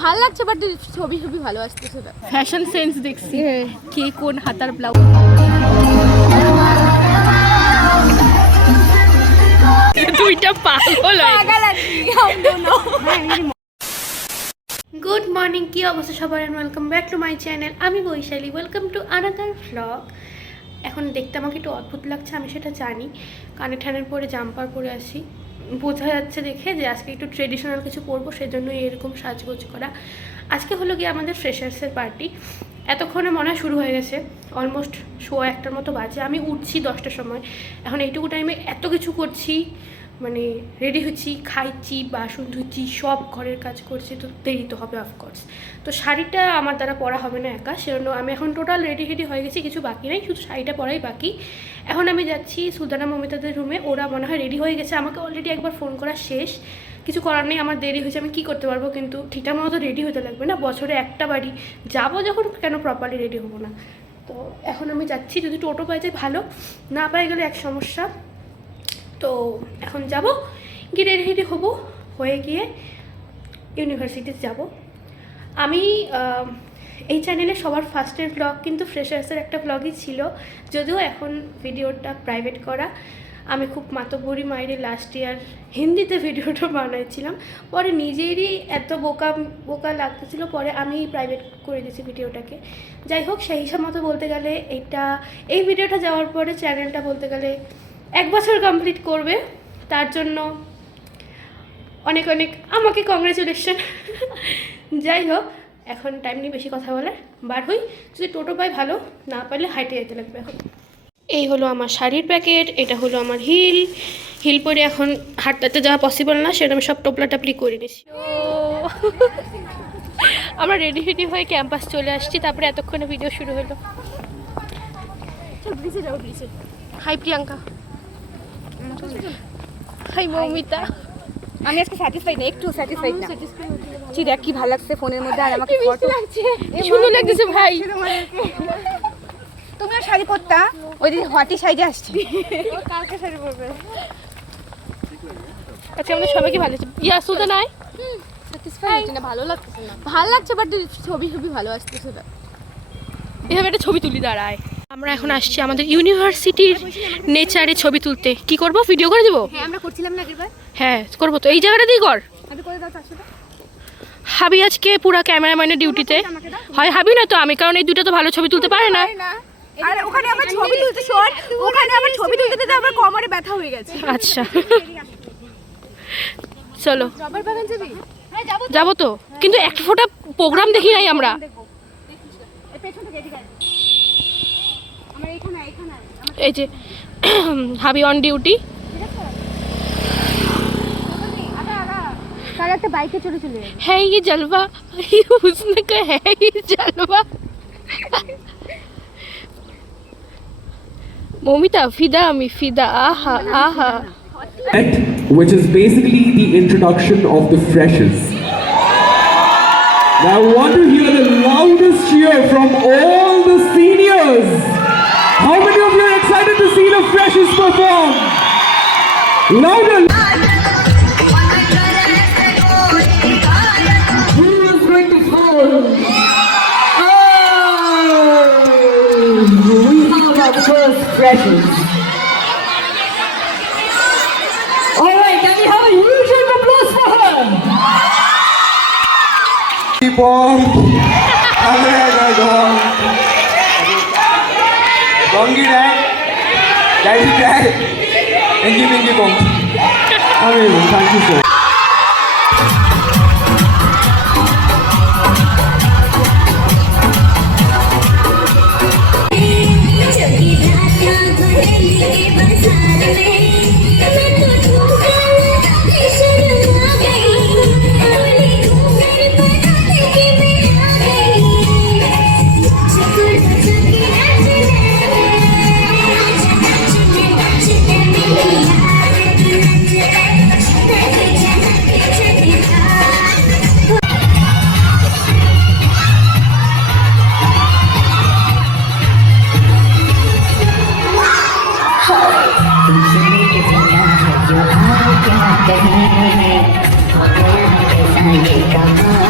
ভালো লাগছে বাট ছবি ছবি ভালো আসতেছে ফ্যাশন সেন্স দেখছি। কে কোন হাতার ব্লাউজ দুইটা পাগল গুড মর্নিং কি অবস্থা সবার? Welcome back to my channel আমি Baishali welcome to another vlog এখন দেখতে আমাকে একটু অদ্ভুত লাগছে আমি সেটা জানি। কানে ঠানের পরে জাম্পার পরে আসি। বোঝা যাচ্ছে দেখে যে আজকে একটু ট্রেডিশনাল কিছু পরবো সেজন্য এরকম সাজগোজ করা। আজকে হলো গিয়ে আমাদের ফ্রেশার্সের পার্টি এতক্ষণে মনে হয় শুরু হয়ে গেছে অলমোস্ট শো একটার মতো বাজে। আমি উঠছি দশটার সময়। এখন এইটুকু টাইমে এত কিছু করছি মানে রেডি হচ্ছি, খাইছি, বাসন ধুচ্ছি, সব ঘরের কাজ করছি, তো দেরি তো হবে অফকোর্স তো শাড়িটা আমার দ্বারা পরা হবে না একা, সেজন্য আমি এখন টোটাল রেডি হেডি হয়ে গেছি, কিছু বাকি নেই, শুধু শাড়িটা পরাই বাকি। এখন আমি যাচ্ছি সুদানা মমিতাদের রুমে ওরা মনে হয় রেডি হয়ে গেছে, আমাকে অলরেডি একবার ফোন করা শেষ। কিছু করার নেই, আমার দেরি হয়েছে, আমি কী করতে পারব, কিন্তু ঠিকঠাক মতো রেডি হতে লাগবে না, বছরে একটা বাড়ি যাব যখন, কেন প্রপারলি রেডি হব না? তো এখন আমি যাচ্ছি, যদি টোটো পাই যায় ভালো, না পাই গেলে এক সমস্যা। তো এখন যাব। গিয়ে রেডি রেডি হব, হয়ে গিয়ে ইউনিভার্সিটিতে যাব। আমি এই চ্যানেলে সবার ফার্স্টের ব্লগ কিন্তু ফ্রেশার্সের একটা ব্লগই ছিল। যদিও এখন ভিডিওটা প্রাইভেট করা। আমি খুব মাতবরি মায়ের লাস্ট ইয়ার হিন্দিতে ভিডিওটা বানাইছিলাম। পরে নিজেরই এত বোকা বোকা লাগতেছিল, পরে আমি প্রাইভেট করে দিয়েছি ভিডিওটাকে। যাই হোক, সেই হিসাব মতো বলতে গেলে এইটা, এই ভিডিওটা যাওয়ার পরে চ্যানেলটা বলতে গেলে এক বছর কমপ্লিট করবে তার জন্য অনেক অনেক আমাকে কংগ্রেচুলেশন যাই হোক এখন টাইম নিয়ে বেশি কথা বলার বার হই। যদি টোটো পাই ভালো না পারলে হাইটে যেতে লাগবে এখন। এই হলো আমার শাড়ির প্যাকেট এটা হলো আমার হিল। হিল পরে এখন হাঁটতে যাওয়া পসিবল না সেটা আমি সব টোপলা টাপলি করে নিয়েছি আমরা রেডি ফেডি হয়ে ক্যাম্পাস চলে আসছি তারপরে এতক্ষণে ভিডিও শুরু হলো। চল ব্রিজে যাব ব্রিজে। Hi Priyanka hi Moumita. আমি আজকে স্যাটিসফাইড না একটু স্যাটিসফাইড না। তুই দেখ কি ভালো লাগছে ফোনের মধ্যে আর আমাকে ফটো লাগছে। সুন্দর লাগতেছে ভাই। তুমি আর শাড়ি পরতা ওই দিন হটি সাইজে আসছি। কালকে শাড়ি পরবে। আচ্ছা আমাদের সবাইকে ভালো লাগছে। ইয়া সুলতা নাই? স্যাটিসফাইড না ভালো লাগছে না। ভালো লাগছে বাট ছবি ছবি ভালো আসতেছে না। এভাবে একটা ছবি তুলি দাঁড়ায়। আমরা এখন আসছি আমাদের ইউনিভার্সিটির নেচারে ছবি তুলতে। কি করব? ভিডিও করে দেবো? হ্যাঁ আমরা করছিলাম না হ্যাঁ করব তো। এই জায়গাটা দিয়ে কর। হাবি আজকে পুরা ক্যামেরাম্যানের ডিউটিতে। হয় হাবি না তো? আমি কারণ এই দুটো তো ভালো ছবি তুলতে পারে না। আর ওখানে আমার ছবি তুলতে শোন ওখানে আমার ছবি তুলতে তুলতে আমার কোমরে ব্যথা হয়ে গেছে। আচ্ছা। চলো। যাব? তো। কিন্তু একটা ফোটা প্রোগ্রাম দেখি নাই আমরা। এই যে হাবি অন ডিউটি আগা আগা তার একটা বাইকে চলে চলে যাবে है ये जलवा उसने कहा है ये जलवा মমিতা ফিদা আমি ফিদা আহা আহা which is basically the introduction of the freshers. Now I want to hear the loudest cheer from all the seniors. How many the? Louder! Who is going? Oh, we have our first. All right, can we have a huge round of applause for her? Keep on. Gongi dad, Thank you thank you, thank you both. I mean, thank you.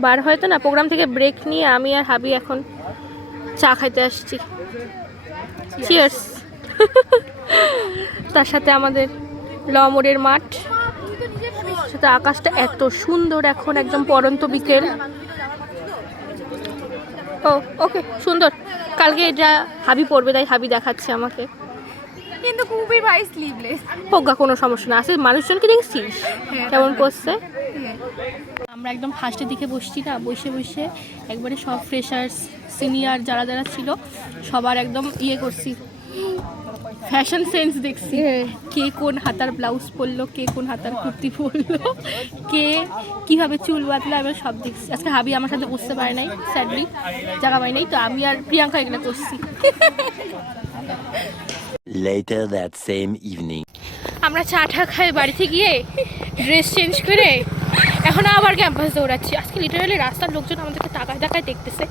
বার হয়তো না programme থেকে break নিয়ে আমি আর হাবি এখন চা খাইতে আসছি। চিয়ার্স তার সাথে আমাদের লমরের মাঠ। সাথে আকাশটা এত সুন্দর এখন, একদম পরন্ত বিকেল। ও ওকে সুন্দর। কালকে যা হাবি পড়বে, তাই হাবি দেখাচ্ছে আমাকে। কিন্তু খুবই ভাই স্লিভলেস হোক কোনো সমস্যা না আসলে মানুষজনকে দেখছিস কেমন করছে? আমরা একদম ফার্স্টের দিকে বসছি না বসে বসে একবারে সব ফ্রেশার্স সিনিয়র যারা যারা ছিল সবার একদম ইয়ে করছি। ফ্যাশন সেন্স দেখছি। কে কোন হাতার ব্লাউজ পরলো কে কোন হাতার কুর্তি পরলো কে কীভাবে চুল বাঁধলো আমি সব দেখছি। আজকে হাবি আমার সাথে বসতে পারে নাই স্যাডলি জায়গা পাই নাই তো আমি আর প্রিয়াঙ্কা এগুলো করছি Later that same evening. আমরা চা টা খাই বাড়িতে গিয়ে ড্রেস চেঞ্জ করে এখন আবার ক্যাম্পাস দৌড়াচ্ছি। আজকে লিটারালি রাস্তার লোকজন আমাদেরকে তাকায় তাকায় দেখতেছে।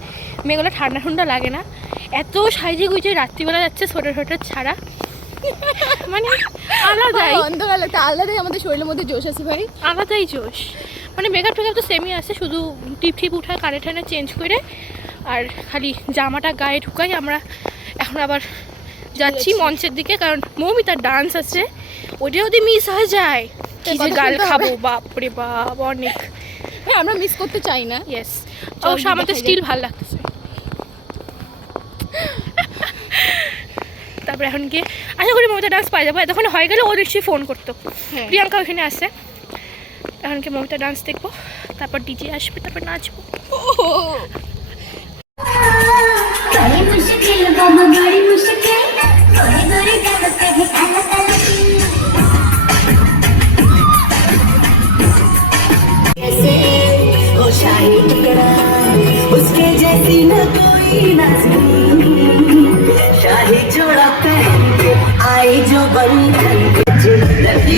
মেয়েগুলো ঠান্ডা ঠান্ডা লাগে না। এত সাইজে গুজে রাত্রিবেলা যাচ্ছে সোয়েটার সোয়েটার ছাড়া। মানে আলাদাই। অন্ধকালে তো আলাদাই আমাদের শরীরের মধ্যে জোশ আছে ভাই। আলাদাই জোশ। মানে মেকআপ টেকআপ তো সেমই আছে শুধু টিপ টিপ উঠায় কানে টানে চেঞ্জ করে আর খালি জামাটা গায়ে ঢুকাই আমরা। এখন আবার যাচ্ছি মঞ্চের দিকে কারণ মৌমিতার ডান্স আছে। ওটা যদি মিস হয়ে যায় কি যে গাল খাব বাপরে বাপ অনেক। হ্যাঁ আমরা মিস করতে চাই না। ইয়েস অবশ্য গিয়ে আমাদের স্টিল ভালো লাগতেছে। তারপরে এখন গিয়ে আশা করি মমতা ডান্স পাই যাব। এতক্ষণ হয়ে গেলে ও নিশ্চয়ই ফোন করতো। হ্যাঁ। প্রিয়াঙ্কা ওখানে আসে এখন কি মমতা ডান্স দেখব। তারপর ডিজে আসবে তারপর নাচবো। बड़ी उसके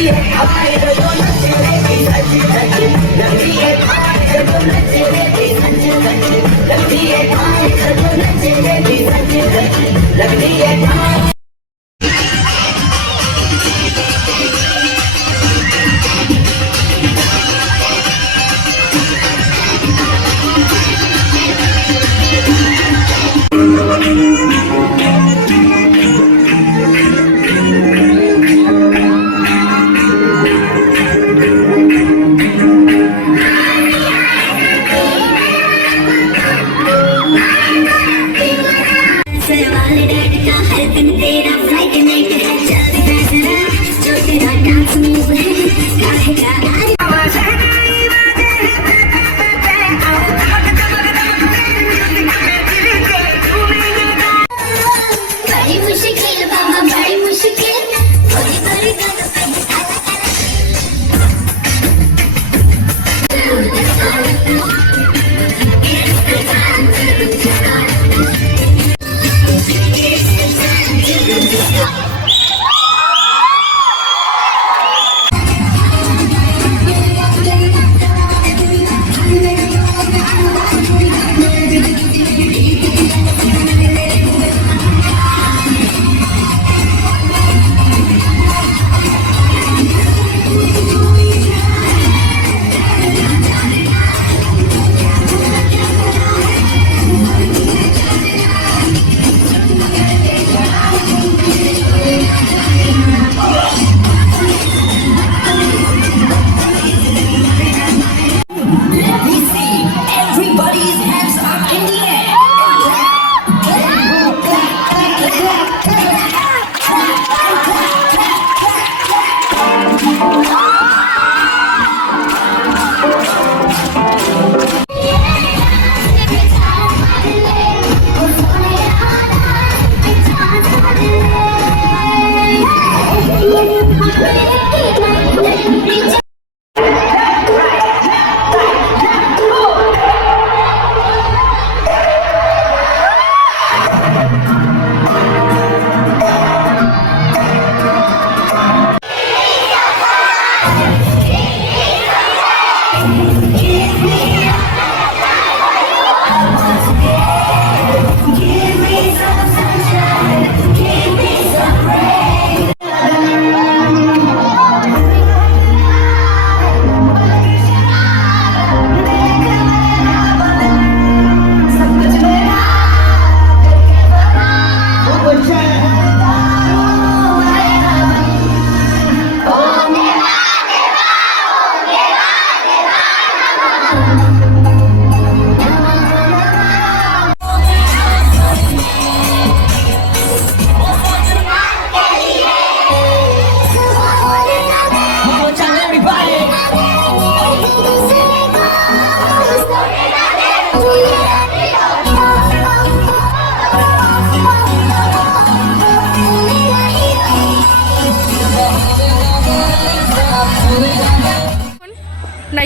है आए तो जो नचे रे सच सच लगती है आए तो जो नचे रे सच सच लगती है आए तो जो नचे रे सच सच लगती है तेरा फ़्लाइट नाइट डांस मूव है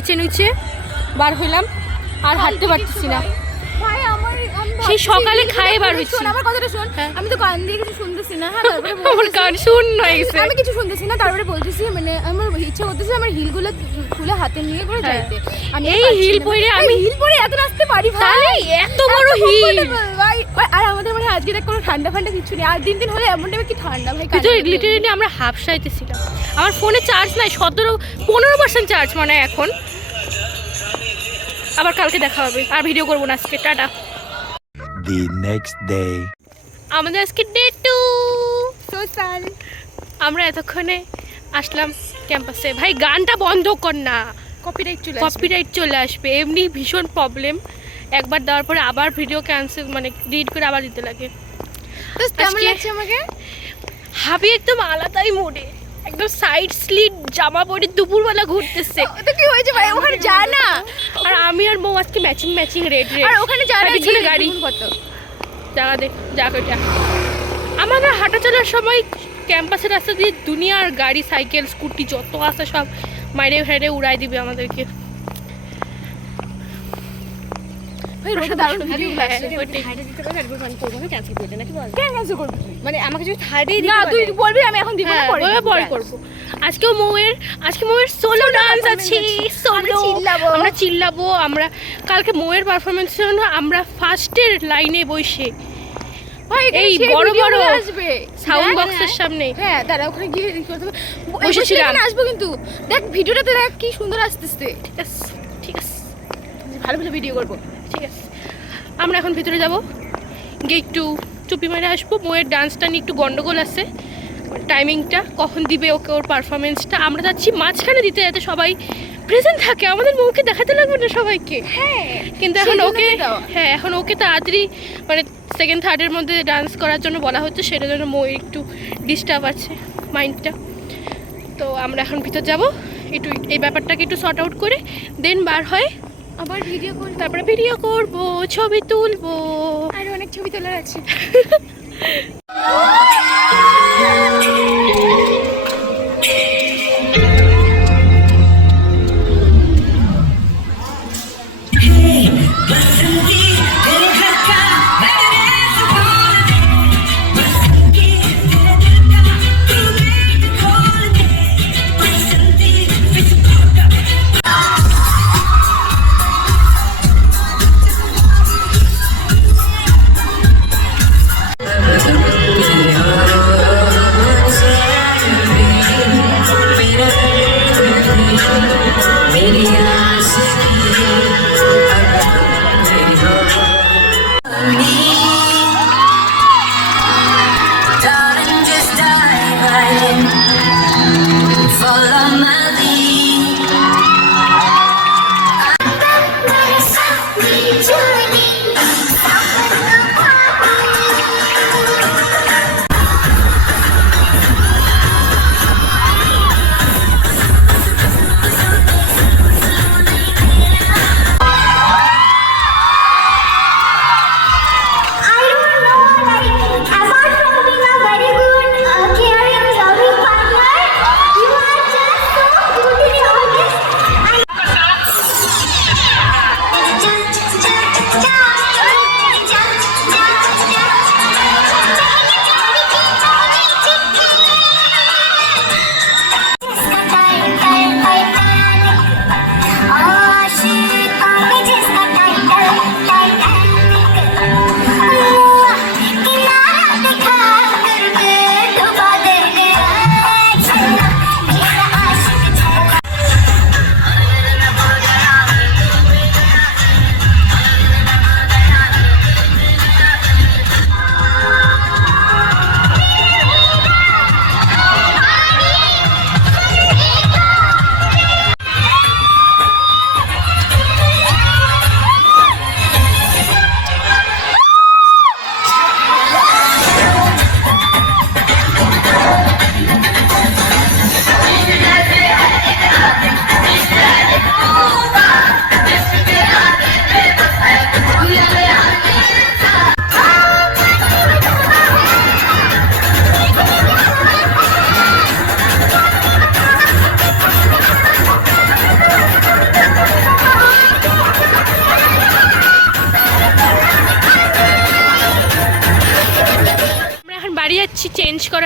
বাইচে নিচে বার হইলাম আর হাঁটতে পারতেছি না। সেই সকালে খাইয়ে বার শোন, আমার কথাটা শোন। হ্যাঁ। আমি তো কান দিয়ে কিছু শুনতেছি না। হ্যাঁ তারপরে আমার কান শূন্য হয়ে গেছে। আমি কিছু শুনতেছি না তারপরে বলতেছি মানে আমার ইচ্ছা করতেছে আমার হিলগুলো খুলে হাতে নিয়ে করে হ্যাঁ। যাইতে। আমি এই হিল পরে আমি হিল পরে এত নাচতে পারি ভাই। এত বড় হিল। ভাই। আর আমাদের মানে আজকে কোনো ঠান্ডা ফান্ডা কিছু নেই। আর দিন দিন হলে এমন টাইমে কি ঠান্ডা ভাই কানে ভিতরে ঢুকে। লিটারেলি আমরা হাফ সাইতেছিলাম। আমার ফোনে চার্জ নাই সতেরো পনেরো পার্সেন্ট চার্জ মানে এখন। আবার কালকে দেখা হবে আর ভিডিও করব না আজকে। টাটা। The next day. আমাদের আজকে ডে টু sad. আমরা এতক্ষণে আসলাম ক্যাম্পাসে ভাই গানটা বন্ধ কর না। Copyright চলে। কপিরাইট চলে আসবে। এমনি ভীষণ প্রবলেম একবার দেওয়ার পরে আবার ভিডিও ক্যান্সেল মানে ডিলিট করে আবার দিতে লাগে। তো কেমন লাগছে আমাকে? হাবি একদম আলাদাই মোডে একদম সাইড স্লিট জামা পরে দুপুরবেলা ঘুরতেছে। তো কি হয়েছে ভাই? ওখানে যা না। আর আমি আর বউ আজকে ম্যাচিং ম্যাচিং রেড রেড আর ওখানে যা না পিছনে গাড়ি। কত জায়গা দেখ জায়গা ওটা আমাদের হাঁটা চলার সময় ক্যাম্পাসের রাস্তা দিয়ে দুনিয়ার গাড়ি সাইকেল স্কুটি যত আছে সব মাইরে ফেরে উড়াই দিবে আমাদেরকে। ভাই রোদে দারুণ ভিডিও হ্যাঁ, আসছে ওইটাই। কেন ক্যান্সেল করবি মানে আমাকে যদি থার্ডেই না তুই বলবি আমি এখন দিব না হ্যাঁ, পরে পরে করব আজকেও মৌয়ের আজকে মৌয়ের সোলো ডান্স আছে সোলো আমরা চিল্লাবো আমরা কালকে মৌয়ের পারফরমেন্স জন্য আমরা ফার্স্টের লাইনে বসে ভাই এই বড় বড় আসবে সাউন্ড বক্সের সামনে হ্যাঁ দাঁড়া ওখানে গিয়ে করতে হবে বসেছিলাম। বসেছিলাম আসব কিন্তু দেখ ভিডিওটাতে দেখ কি সুন্দর আসতেছে ঠিক আছে ঠিক আছে ভালো ভালো ভিডিও করব ঠিক আছে। আমরা এখন ভিতরে যাব। গিয়ে একটু চুপি মেরে আসব। ময়ের ডান্সটা নিয়ে একটু গন্ডগোল আছে। টাইমিংটা কখন দিবে ওকে ওর পারফরমেন্সটা আমরা যাচ্ছি মাঝখানে দিতে যাতে সবাই প্রেজেন্ট থাকে। আমাদের মৌকে দেখাতে লাগবে না সবাইকে। হ্যাঁ কিন্তু এখন ওকে হ্যাঁ এখন ওকে তাড়াতাড়ি মানে সেকেন্ড থার্ডের মধ্যে ডান্স করার জন্য বলা হচ্ছে। সেটার জন্য ময়ের একটু ডিস্টার্ব আছে মাইন্ডটা তো আমরা এখন ভিতর যাব। একটু এই ব্যাপারটাকে একটু শর্ট আউট করে দেন বার হয় আবার ভিডিও করব। তারপরে ভিডিও করব ছবি তুলবো। আর অনেক ছবি তোলার আছে।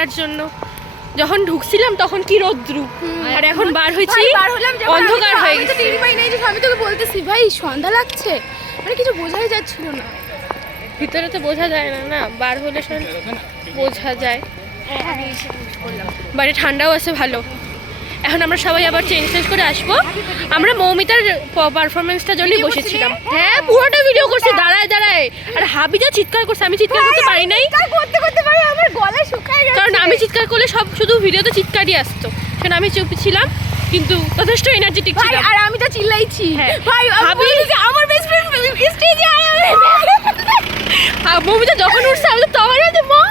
করার জন্য। যখন ঢুকছিলাম তখন কি রোদ্রু। আর এখন বার হয়েছি অন্ধকার হয়ে গেছে। টের পাই নাই যে আমি তোকে বলতেছি। ভাই সন্ধ্যা লাগছে। মানে কিছু বোঝাই যাচ্ছিল না। ভিতরে তো বোঝা যায় না না? বার হলে বোঝা যায়। বাড়ি ঠান্ডাও আছে ভালো। এখন আমরা সবাই আবার চেঞ্জ চেঞ্জ করে আসব। আমরা মৌমিতার পারফরমেন্সটা জন্যই বসেছিলাম। হ্যাঁ পুরোটা ভিডিও করছি দাঁড়ায় দাঁড়ায়। আর হাবি যা চিৎকার করছে আমি চিৎকার করতে পারি নাই। করতে করতে ভাই আমার গলা শুকায় গেছে কারণ আমি চিৎকার করলে সব শুধু ভিডিওতে চিৎকারই আসতো। সেটা আমি চুপ ছিলাম কিন্তু যথেষ্ট এনার্জেটিক ছিলাম। আর আমি তো চিল্লাইছি। হ্যাঁ। ভাই আমি আমার বেস্ট ফ্রেন্ড স্টেজে আয় মৌমিতা যখন উঠছে আমি তো তখন মা।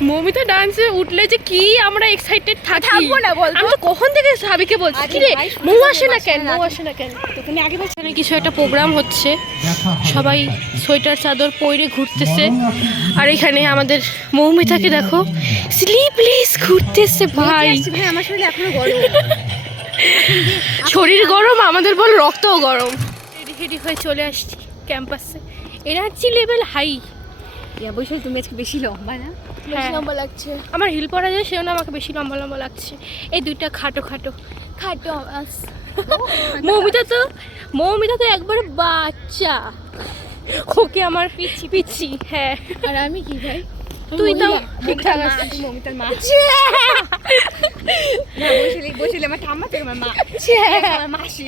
মৌমিতা ডান্সে উঠলে যে কি আমরা এক্সাইটেড থাকি? থাকব না বলতো? আমি তো কখন থেকে সাবিকে বলছি? কি রে মৌ আসে না কেন। মৌ আসে না কেন? তোখানে আগে এখানে কিছু একটা প্রোগ্রাম হচ্ছে। সবাই সোয়েটার চাদর পরে ঘুরতেছে। আর এখানে আমাদের মৌমিতাকে দেখো। স্লিপলেস ঘুরতেছে ভাই। আমার শরীরে এখনও গরম। শরীর গরম আমাদের বল রক্তও গরম। রেডি রেডি হয়ে চলে আসছি ক্যাম্পাসে energy level high yeah Baishakh তুমি আজকে বেশি লম্বা না? বেশি হ্যাঁ। লম্বা লাগছে। আমার হিল পরা যায় সেও না আমাকে বেশি লম্বা লম্বা লাগছে। এই দুইটা খাটো খাটো। খাটো মৌমিতা তো মৌমিতা তো একবার বাচ্চা। ওকে আমার পিচ্ছি। পিচ্ছি হ্যাঁ। আর আমি কি ভাই? তুই তো। ঠিকঠাক আছিস মমিতার মা না বৈশালী বৈশালী আমার ঠাম্মা থেকে আমার মা। আমার মাসি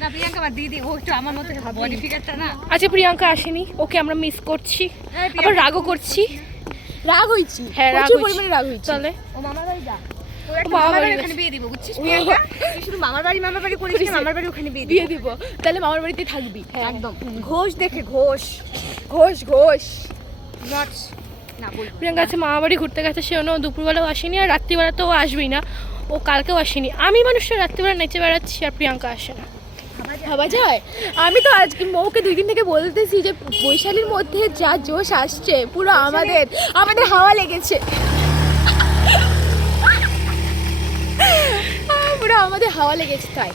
না প্রিয়াঙ্কা আমার দিদি ও একটু আমার মতো বডি ফিগারটা না। আচ্ছা প্রিয়াঙ্কা আসেনি। ওকে আমরা মিস করছি। হ্যাঁ, আবার রাগও করছি। রাগ হইছি হ্যাঁ রাগ। পরিমাণে রাগ হইছি চলে। ও মামার বাড়ি যা। তাহলে মামার বাড়িতে থাকবি। হ্যাঁ। একদম। ঘোষ দেখে ঘোষ। ঘোষ ঘোষ। প্রিয়াঙ্কা আছে মামা বাড়ি ঘুরতে গেছে সে অন্য দুপুরবেলাও আসেনি আর রাত্রিবেলা তো আসবেই না। ও কালকেও আসেনি। আমি মানুষটা রাত্রিবেলা নেচে বেড়াচ্ছি আর প্রিয়াঙ্কা আসে না। ভাবা যায়? আমি তো আজকে মৌকে দুই দিন থেকে বলতেছি যে বৈশালীর মধ্যে যা জোশ আসছে পুরো আমাদের আমাদের হাওয়া লেগেছে। পুরো আমাদের হাওয়া লেগেছে তাই।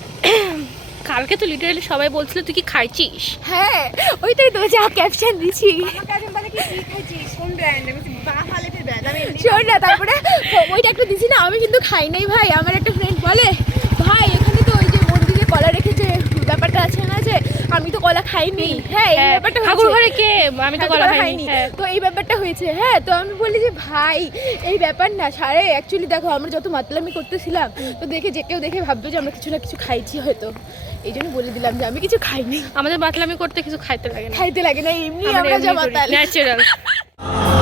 কালকে তো লিটারালি সবাই বলছিল তুই কি খাইছিস? হ্যাঁ ওইটাই তো যা ক্যাপশন দিছি। শোন না তারপরে ওইটা একটা দিছি না আমি কিন্তু খাই নাই ভাই। আমার একটা ফ্রেন্ড বলে ভাই এখানে তো ওই যে মন্দিরে কলা রেখেছে ব্যাপারটা আছে না যে আমি তো কলা খাইনি। হ্যাঁ এই হ্যাঁ, ব্যাপারটা ঠাকুর ঘরে কে? আমি তো কলা কলা খাইনি হ্যাঁ। তো এই ব্যাপারটা হয়েছে হ্যাঁ তো আমি বলি যে ভাই এই ব্যাপার না সারে অ্যাকচুয়ালি দেখো আমরা যত মাতলামি করতেছিলাম তো দেখে যে কেউ দেখে ভাববে যে আমরা কিছু না কিছু খাইছি হয়তো। এই জন্য বলে দিলাম যে আমি কিছু খাইনি। আমাদের বাতলামি করতে কিছু খাইতে লাগে না। খাইতে লাগে না এমনি আমরা যা মাতাল ন্যাচারাল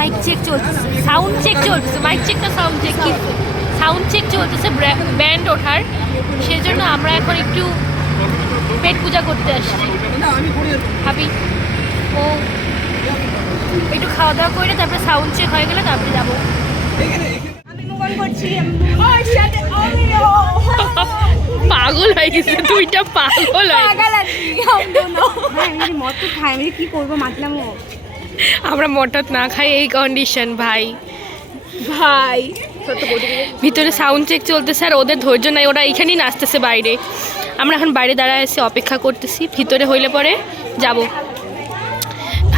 মাইক চেক চলতেছে সাউন্ড চেক চলতেছে মাইক চেক না সাউন্ড চেক কি? সাউন্ড চেক চলতেছে ব্যান্ড ওঠার সেজন্য আমরা এখন একটু পেট পূজা করতে আসছি। ভাবি ও একটু খাওয়া দাওয়া করে তারপরে সাউন্ড চেক হয়ে গেলে তারপরে যাব। পাগল হয়ে গেছে দুইটা পাগল হয়ে গেছে। খাই আমি কি করব মাতলামো আমরা মটর না খাই এই কন্ডিশন ভাই। ভাই। ভিতরে সাউন্ড চেক চলতেছে আর ওদের ধৈর্য নাই ওরা এইখানেই নাচতেছে বাইরে। আমরা এখন বাইরে দাঁড়ায় এসে অপেক্ষা করতেছি ভিতরে হইলে পরে যাব।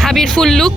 হাবির ফুল লুক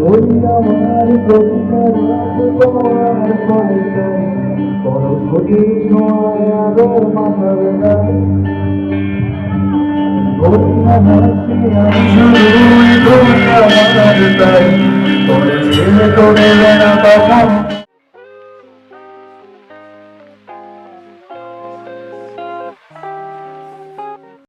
আমার প্রতিকার তোমার পরিচয় পরস্পতি সময় আগর মাথা ব্যথা তোরে ছেলে তোরে না তখন